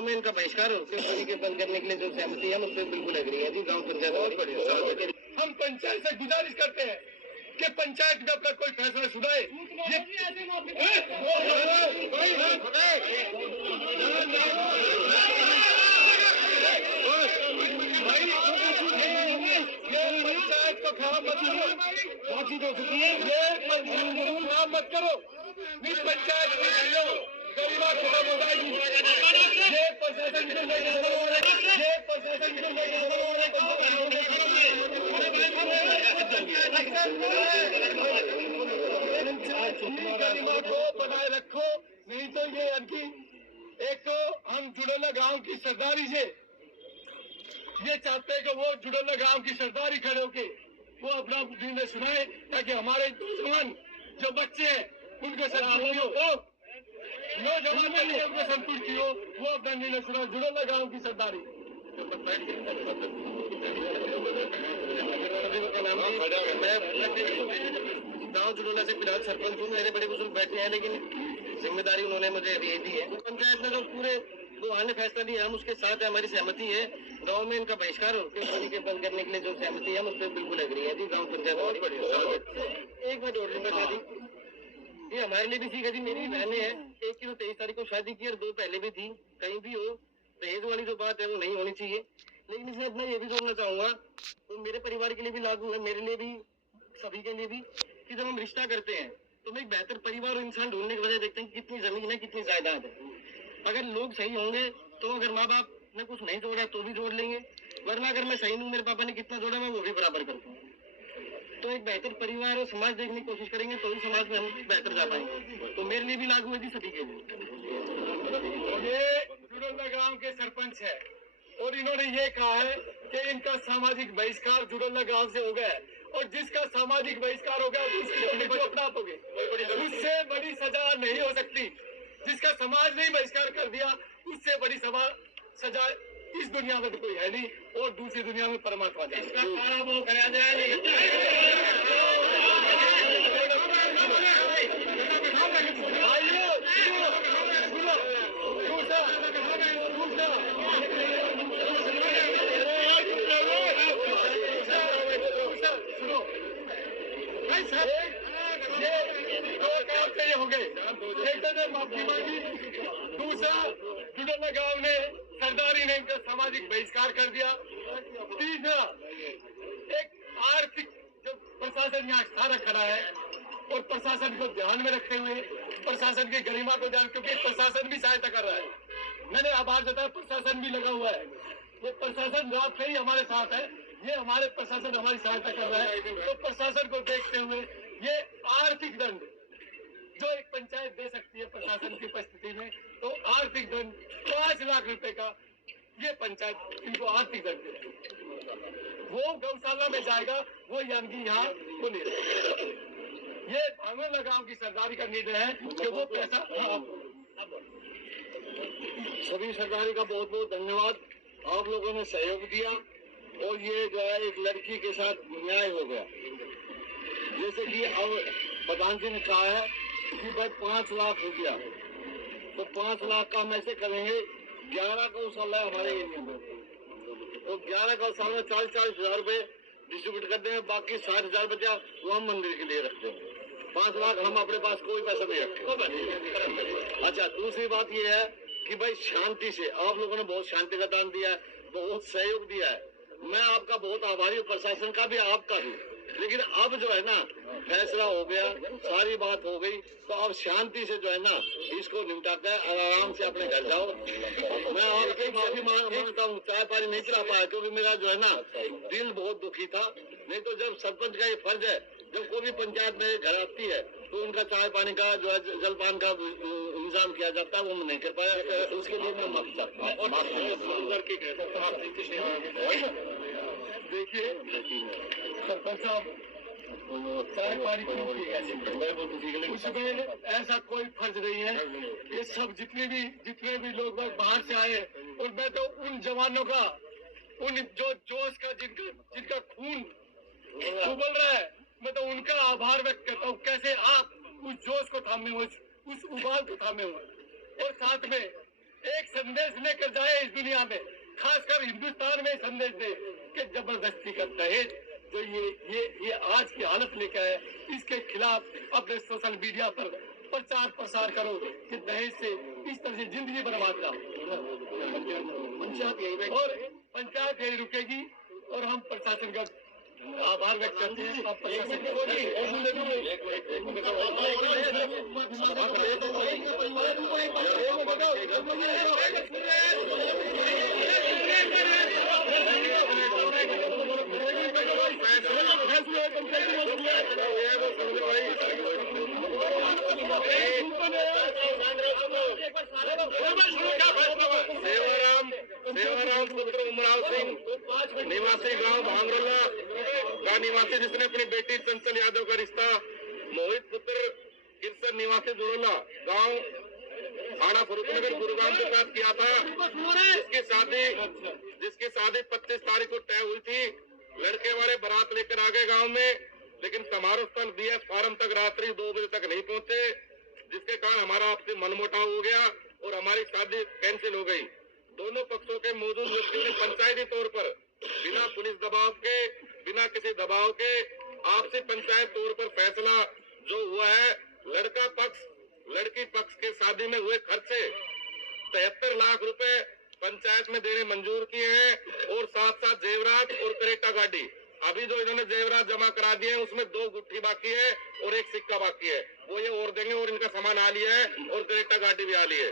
में इनका बहिष्कार हो पानी के बंद करने के लिए जो सहमति है हम उस पर बिल्कुल एग्री है जी। गाँव पंचायत हम पंचायत से गुजारिश करते हैं कि पंचायत में अपना कोई फैसला सुनाए। पंचायत को खराब मत करो, बातचीत हो चुकी है, ये खराब मत करो। इस पंचायत में गरीबा खत्म हो जाएगी। ये प्रशासन को बनाए रखो, नहीं तो ये अनकी एक तो हम जुड़ोला गांव की सरदारी से ये चाहते हैं कि वो जुड़ोला गांव की सरदारी खड़े होके वो अपना निर्णय सुनाए ताकि हमारे नौजवान जो बच्चे हैं उनके संतुष्टि हो, नौजवान के लिए उनके संतुष्टि हो, वो अपना निर्णय सुनाए। जुड़ोला गांव की सरदारी गाँव जुड़ोला से फिलहाल सरपंच हूँ। मेरे बड़े बुजुर्ग बैठे हैं लेकिन जिम्मेदारी उन्होंने मुझे अभी दी है। पंचायत ने जो पूरे वो आने फैसला दिया हम उसके साथ हमारी सहमति है। गांव में इनका बहिष्कार हो पानी के बंद करने के लिए जो सहमति है हम उस पर बिल्कुल एग्री है जी। गाँव पंचायत एक मिनट और लूंगा शादी ये हमारे लिए भी ठीक है जी। मेरी बहनें हैं, एक की तो 23 तारीख को शादी की और 2 पहले भी थी। कहीं भी हो दहेज वाली जो बात है वो नहीं होनी चाहिए। लेकिन इसमें अपना ये भी जोड़ना चाहूंगा तो मेरे परिवार के लिए भी लागू है, मेरे लिए भी, सभी के लिए भी, कि जब हम रिश्ता करते हैं तो हम एक बेहतर परिवार और इंसान ढूंढने की वजह देखते हैं कि कितनी जमीन है, कितनी जायदाद है। अगर लोग सही होंगे तो अगर माँ बाप ने कुछ नहीं जोड़ा तो भी जोड़ लेंगे, वरना अगर मैं सही नहीं, मेरे पापा ने कितना जोड़ा मैं वो भी बराबर करता हूँ। तो एक बेहतर परिवार और समाज देखने की कोशिश करेंगे तो ही समाज में हम बेहतर जा पाएंगे। तो मेरे लिए भी लागू है जी, सभी के लिए। ये जुड़ोला गांव के सरपंच है और इन्होंने ये कहा है कि इनका सामाजिक बहिष्कार जुड़ोला गांव से हो गया है और जिसका सामाजिक बहिष्कार हो गया उसकी अपना होगी, उससे बड़ी सजा नहीं हो सकती। जिसका समाज ने बहिष्कार कर दिया उससे बड़ी सजा इस दुनिया में तो कोई है नहीं और दूसरी दुनिया में परमात्मा जाए। हो गए, एक तो माफी मांगी, दूसरा जुड़ोला गांव ने सरदारी ने इनका सामाजिक बहिष्कार कर दिया, तीसरा एक आर्थिक जो प्रशासन यहाँ खड़ा खड़ा है और प्रशासन को ध्यान में रखते हुए प्रशासन की गरिमा को ध्यान, क्योंकि प्रशासन भी सहायता कर रहा है। मैंने आभार जताया, प्रशासन भी लगा हुआ है, वो प्रशासन रात से ही हमारे साथ है, ये हमारे प्रशासन हमारी सहायता कर रहा है। तो प्रशासन को देखते हुए ये आर्थिक दंड जो एक पंचायत दे सकती है प्रशासन की उपस्थिति में, तो आर्थिक दंड 5 लाख रुपए का ये पंचायत इनको आर्थिक दंड दे, वो गौशाला में जाएगा, वो यानी यहाँ वो नहीं रहेगा। ये भांगोला गांव की सरदारी का निर्णय है कि वो पैसा। सभी सरदारी का बहुत बहुत धन्यवाद, आप लोगों ने सहयोग दिया और ये जो है एक लड़की के साथ न्याय हो गया। जैसे कि अब प्रधान जी ने कहा है कि भाई 5 लाख रुपया, तो 5 लाख का हम ऐसे करेंगे 11 गौशाला है हमारे एरिया में, तो 11 गौशाला 40-40 हजार रुपए डिस्ट्रीब्यूट कर देंगे, बाकी 60,000 बचा वो हम मंदिर के लिए रखते हैं। 5 लाख हम अपने पास कोई पैसा नहीं रखते। अच्छा, दूसरी बात ये है कि भाई शांति से आप लोगों ने बहुत शांति का दान दिया है, बहुत सहयोग दिया है, मैं आपका बहुत आभारी हूँ, प्रशासन का भी आपका भी। लेकिन अब जो है ना फैसला हो गया, सारी बात हो गई, तो अब शांति से जो है ना इसको निपटा कर आराम से अपने घर जाओ। मैं आपसे माफी मांगता हूँ, चाय पानी नहीं पिला पाया क्योंकि मेरा जो है ना दिल बहुत दुखी था। नहीं तो जब सरपंच का ये फर्ज है, जब कोई भी पंचायत में घर आती है तो उनका चाय पानी का जो है जलपान का इंतजाम किया जाता है, वो मैं नहीं कर पाया, तो उसके लिए मैं माफी चाहता हूँ। देखिए सरपंच साहब, चाय पानी उसमें ऐसा कोई फर्ज नहीं है। ये सब जितने भी लोग बाहर से आए, और मैं तो उन जवानों का, उन जो जोश का जिनका खून उबल रहा है, मैं तो उनका आभार व्यक्त करता हूँ। कैसे आप उस जोश को थामे हुए, उस उबाल को थामे हुए, और साथ में एक संदेश लेकर जाए इस दुनिया में, खासकर हिंदुस्तान में संदेश दे कि जबरदस्ती का दहेज जो ये आज की हालत लेकर आए, इसके खिलाफ अपने सोशल मीडिया पर प्रचार प्रसार करो कि दहेज से इस तरह से जिंदगी बर्बाद ना हो। और पंचायत यही रुकेगी और हम प्रशासन का आभार व्यक्त करते हैं। आप प्रशासन सेवाराम पुत्र उमराव सिंह निवासी गांव भांगरोला का निवासी, जिसने अपनी बेटी चंचल यादव का रिश्ता मोहित पुत्र किरसन निवासी जुड़ोला गांव थाना फरुखनगर गुरुग्राम के साथ किया था, जिसकी शादी 25 तारीख को तय हुई थी। लड़के वाले बारात लेकर आ गए गांव में, लेकिन समारोह स्थल बीएस फार्म तक रात्रि 2 बजे तक नहीं पहुंचे, जिसके कारण हमारा आपसे मनमुटाव हो गया और हमारी शादी कैंसिल हो गई। दोनों पक्षों के मौजूद व्यक्तियों ने पंचायती तौर पर बिना पुलिस दबाव के, बिना किसी दबाव के आपसी पंचायत तौर पर फैसला जो हुआ है, लड़का पक्ष लड़की पक्ष के शादी में हुए खर्चे 73 लाख रुपए पंचायत में देने मंजूर किए हैं और साथ साथ जेवरात और करेटा गाड़ी। अभी जो इन्होंने जेवरात जमा करा दिए हैं उसमें 2 गुट्ठी बाकी है और 1 सिक्का बाकी है, वो ये और देंगे और इनका सामान आ लिया है और करेटा गाड़ी भी आ ली है।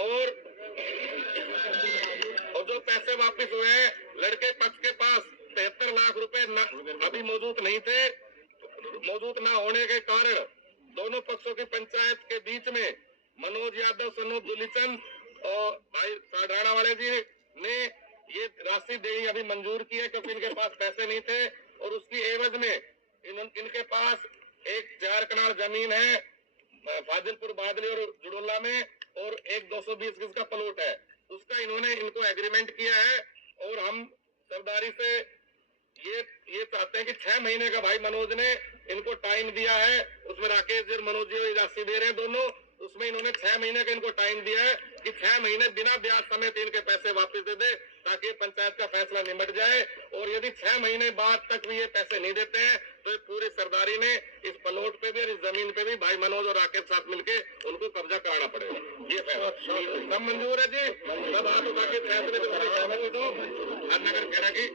और जो पैसे वापस हुए हैं, लड़के पक्ष के पास 73 लाख रुपए अभी मौजूद नहीं थे। मौजूद न होने के कारण दोनों पक्षों की पंचायत के बीच में मनोज यादव, सनोज दुलीचंद और भाई साढ़ाना वाले जी ने ये राशि देनी अभी मंजूर की है, क्योंकि इनके पास पैसे नहीं थे और उसकी एवज में इनके पास एक 4 कनाल जमीन है फाजिलपुर बादली और जुड़ोला में और एक 220 गज का प्लॉट है, उसका इन्होंने इनको एग्रीमेंट किया है। और हम सरदारी से ये चाहते हैं कि 6 महीने का भाई मनोज ने इनको टाइम दिया है, उसमें राकेश जी और मनोज जी राशि दे रहे हैं दोनों, उसमें इन्होंने 6 महीने का इनको टाइम दिया है कि 6 महीने बिना ब्याज समेत इनके पैसे वापस दे दे, ताकि पंचायत का फैसला निमट जाए। और यदि 6 महीने बाद तक भी ये पैसे नहीं देते हैं तो पूरी सरदारी ने इस प्लॉट पे भी और इस जमीन पे भी भाई मनोज और राकेश साथ मिलके उनको कब्जा कराना पड़ेगा। ये फैसला सब मंजूर है जी, सब हाथ उठा के फैसले पे सहमत हो। नगर कह रहा की